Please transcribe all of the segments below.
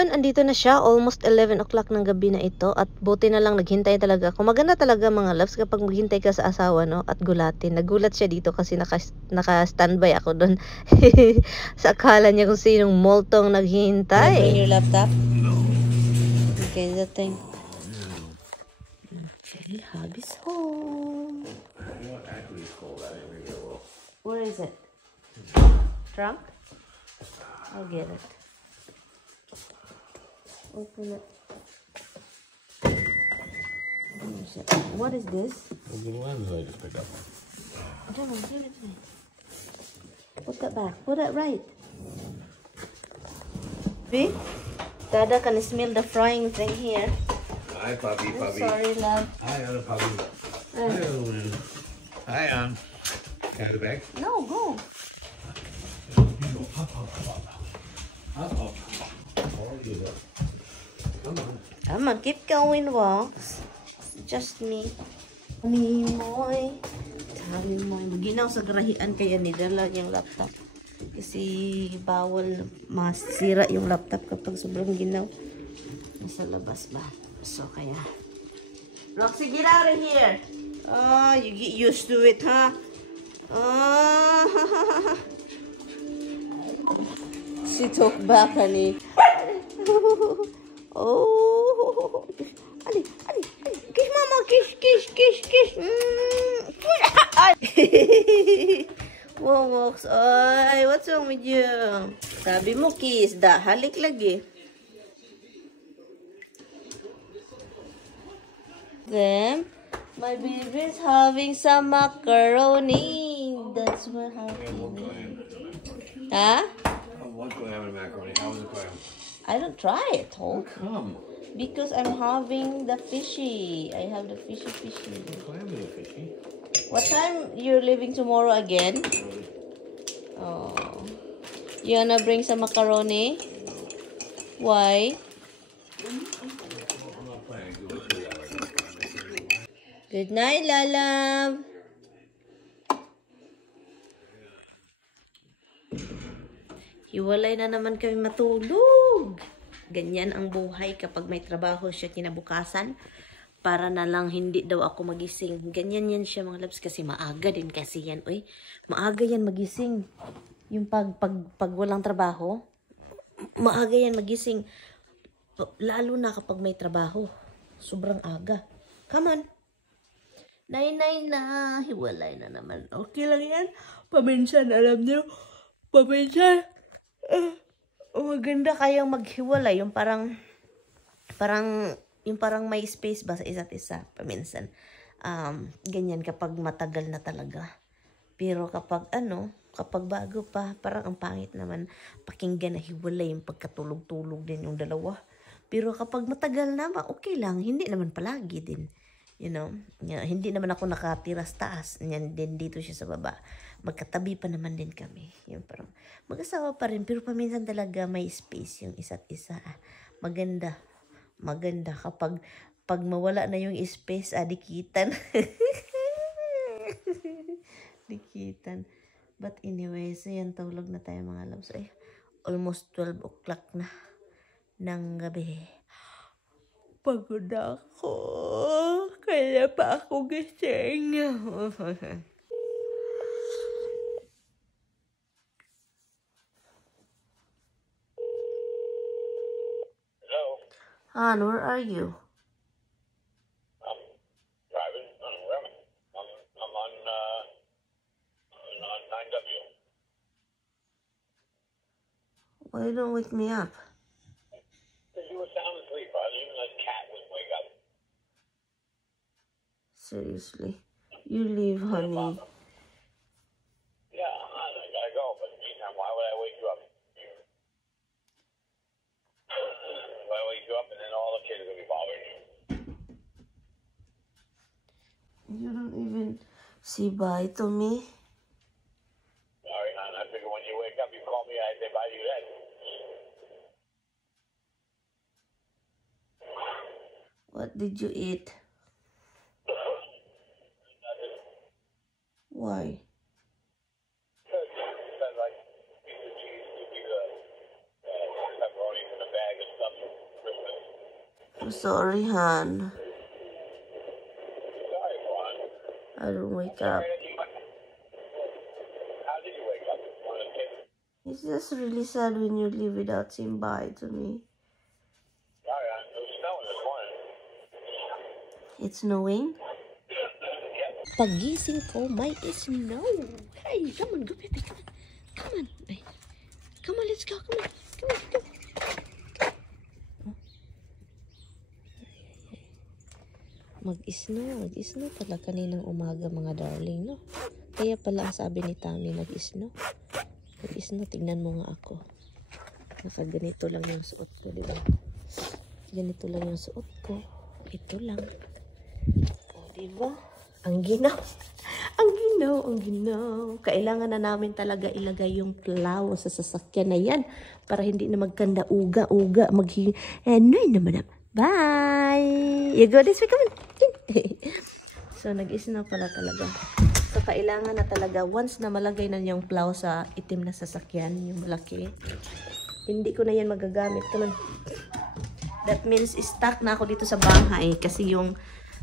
yun, andito na siya. Almost 11 o'clock ng gabi na ito. At buti na lang naghintay talaga ako. Maganda talaga mga loves kapag maghintay ka sa asawa, no? At gulatin. Nagulat siya dito kasi naka-standby ako doon. Sa akala niya kung sinong multong naghihintay. Bring your laptop? No. Okay, that thing. Okay, hubby's home. Where is it? Trunk? I'll get it. Open it. What is this? The lens I just picked up. Come on, give it to me. Put that back. Put it right. See? Dada can smell the frying thing here. Hi, puppy, puppy. Sorry, love. Hi, other puppy. Hi, Can I go back? No, go. Come on, keep going, Wax. Just me. Moy. Sabi mo, ginaw sa garahian kaya nidala yung laptop. Kasi bawal masira yung laptop kapag sobrang ginaw. Nasa labas ba? So, kaya. Roxy, get out of here. Oh, you get used to it, huh? Oh. She took back, honey. Oh. Ali. Kiss, mama. Kiss. Wowoks. Ay, what's wrong with you? Sabi mo, kiss. Halik lagi. Then, my baby's having some macaroni. That's what happened. Huh? What's going on with macaroni? How is it going? I don't try it, How come? because I'm having the fishy. I have the fishy. Calamity fishy. What time you're leaving tomorrow again? Oh, you wanna bring some macaroni? Why? I'm not planning to do that right now. Good night, Lalam. Hiwalay na naman kami matulog. Ganyan ang buhay kapag may trabaho siya kinabukasan. Para na lang hindi daw ako magising. Ganyan yan siya mga loves kasi maaga din kasi yan. Uy, maaga yan magising. Yung pag walang trabaho, maaga yan magising. Lalo na kapag may trabaho. Sobrang aga. Come on. Nay na. Hiwalay na naman. Okay lang yan. Paminsan, alam niyo. Paminsan. Maganda kayang maghiwalay. Yung parang may space ba sa isa't isa. Paminsan. Ganyan kapag matagal na talaga. Pero kapag bago pa, parang ang pangit naman pakinggan na hiwalay yung pagkatulog-tulog din yung dalawa. Pero kapag matagal na, okay lang. Hindi naman palagi din. You know, hindi naman ako nakatira sa taas. Yan din dito siya sa baba. Magkatabi pa naman din kami. Yung parang mag-asawa pa rin. Pero paminsan talaga may space yung isa't isa. Maganda kapag mawala na yung space, dikitan. Dikitan. But anyway, so yan, tulog na tayo mga loves. Ay, almost 12 o'clock na ng gabi. Pagod ako. Kaya pa ako gising. Hello? Han, where are you? I'm driving. I'm on 9W. Why you don't wake me up? Because you were sound asleep, brother. Even a cat wouldn't wake up. Seriously. You leave, honey. Yeah, I gotta go. But in the meantime, why would I wake you up? Why wake you up and then all the kids will be bothering you? You don't even say bye to me. Sorry, hon. I figure when you wake up, you call me, I say bye to you then. What did you eat? Why? Like piece of cheese, 2 pieces of pepperoni in a bag of stuff. sorry, hon. Sorry, Juan. I don't wake up. How did you wake up this morning, kid? It's just really sad when you leave without saying bye to me. Sorry, it was snowing this morning. It's snowing? Pagising ko, may snow. Hey, come on, go, baby, come on. Come on, baby. Come on, let's go, come on. Come on, come on. Mag-snow pala kaninang umaga, mga darling, no? Kaya pala ang sabi ni Tami, mag-snow. Mag-snow, tignan mo nga ako. Nakaganito lang yung suot ko, di ba? Ganito lang yung suot ko. Ito lang. O, di ba? Ang ginaw. Ang ginaw. Kailangan na namin talaga ilagay yung plow sa sasakyan na yan para hindi na magkanda uga. Ano naman. Bye! You go this way, come on. So, nag-snow pala talaga. So, kailangan na talaga, once na malagay na yung plow sa itim na sasakyan, yung malaki, hindi ko na yan magagamit. Come on. That means, stuck na ako dito sa bahay kasi yung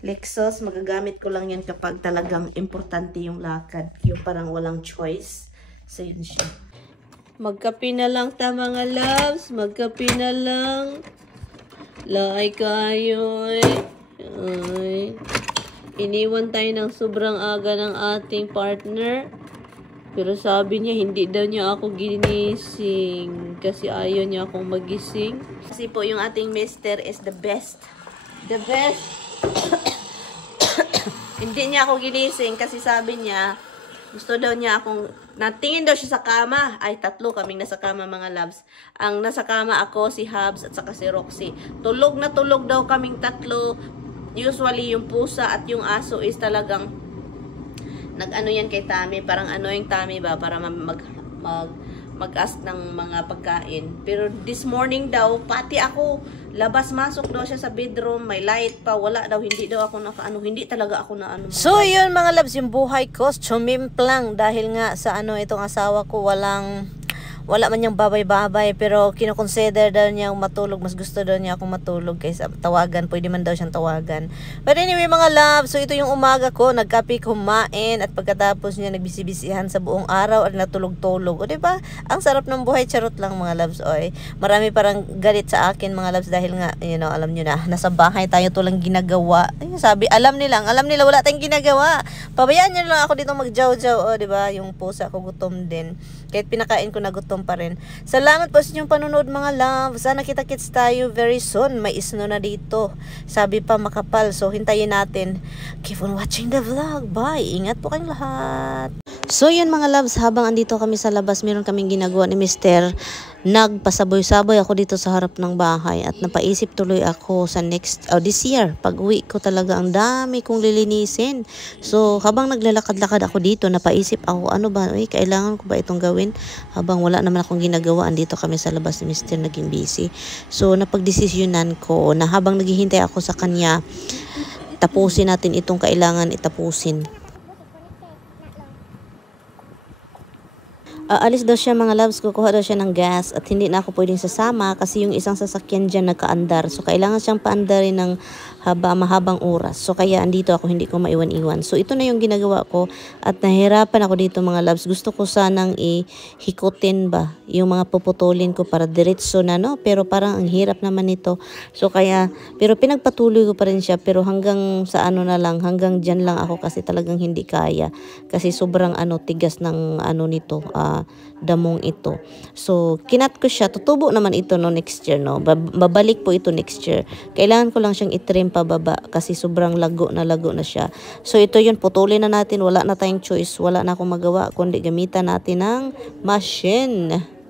Lexus, magagamit ko lang yan kapag talagang importante yung lakad. Yung parang walang choice. So, yun siya. Magkape na lang ta, mga loves. Magkape na lang. Laay kayo ay. Iniwan tayo ng sobrang aga ng ating partner. Pero sabi niya, hindi daw niya ako ginising. Kasi ayaw niya akong magising. Kasi po, yung ating mister is the best. The best. Hindi niya ako ginising kasi sabi niya, gusto daw niya akong, natingin daw siya sa kama. Ay, tatlo kaming nasa kama, mga loves. Ang nasa kama ako, si Habs at saka si Roxy. Tulog na tulog daw kaming tatlo. Usually, yung pusa at yung aso is talagang nag-ano yan kay Tami. Parang ano yung Tami ba? Para mag-ask ng mga pagkain. Pero this morning daw, pati ako, labas-masok daw siya sa bedroom, may light pa, wala daw, hindi daw ako nakaano, hindi talaga ako na ano. So, yun mga loves, yung buhay ko, chumimplang dahil nga sa ano, itong asawa ko, wala man niyang babay-babay, pero kinoconsider daw niya matulog. Mas gusto daw niya akong matulog kaysa tawagan. Pwede man daw siyang tawagan. But anyway, mga love, so ito yung umaga ko. Nagkape, kumain, at pagkatapos niya nagbisi-bisihan sa buong araw at natulog-tulog. O diba? Ang sarap ng buhay. Charot lang, mga loves. Oy. Marami parang galit sa akin, mga loves, dahil nga, you know, alam nyo na, nasa bahay tayo to lang ginagawa. Ay, sabi, alam nila wala tayong ginagawa. Pabayaan nyo lang ako dito magjaw-jaw. O, diba? Yung pusa ko gutom din. Kahit pinakain ko na gutom pa rin. Salamat po sa inyong panunod, mga love. Sana kita-kits tayo very soon. May snow na dito. Sabi pa makapal. So, hintayin natin. Keep on watching the vlog. Bye. Ingat po kayong lahat. So, yun mga loves. Habang andito kami sa labas, meron kaming ginagawa ni Mr. Nagpasaboy-saboy ako dito sa harap ng bahay. At napaisip tuloy ako sa this year. Pag uwi ko talaga, ang dami kong lilinisin. So, habang naglalakad-lakad ako dito, napaisip ako, ano ba? Uy, kailangan ko ba itong gawin? Habang wala naman akong ginagawa, andito kami sa labas ni Mr. naging busy. So, napagdesisyonan ko na habang naghihintay ako sa kanya, tapusin natin itong kailangan itapusin. Alis daw siya, mga loves, kukuha daw siya ng gas at hindi na ako pwedeng sasama kasi yung isang sasakyan dyan nakaandar. So, kailangan siyang paandarin ng mahabang oras. So, kaya andito ako, hindi ko maiwan-iwan. So, ito na yung ginagawa ko at nahirapan ako dito, mga loves. Gusto ko sanang ihikutin ba yung mga puputulin ko para diretso na, no? Pero parang ang hirap naman ito. So, kaya, pero pinagpatuloy ko pa rin siya. Pero hanggang sa ano na lang, hanggang dyan lang ako kasi talagang hindi kaya. Kasi sobrang tigas ng nito, damong ito. So, kinat ko siya. Tutubo naman ito no next year, no? Babalik po ito next year. Kailangan ko lang siyang itrim pababa kasi sobrang lago na siya. So, ito yun. Putulin na natin. Wala na tayong choice. Wala na akong magawa kundi gamitan natin ng machine.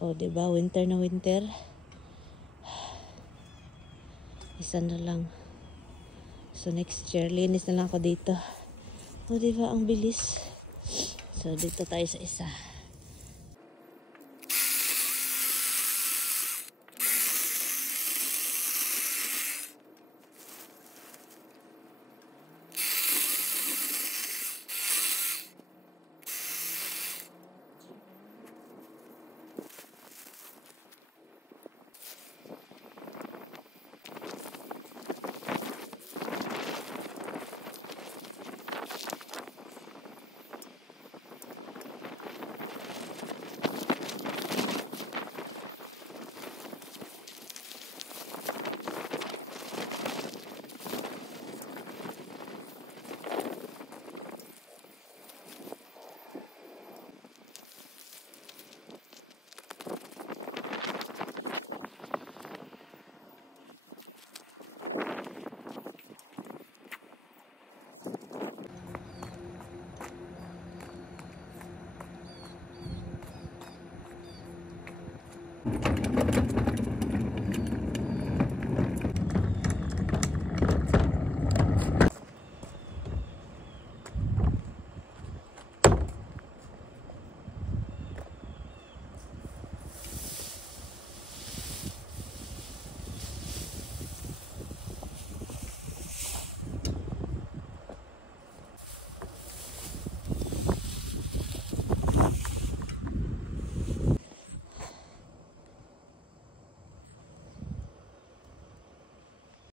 O, diba? Winter na winter. Isa na lang. So, next year, linis na lang ako dito. O, diba? Ang bilis. So, dito tayo sa isa.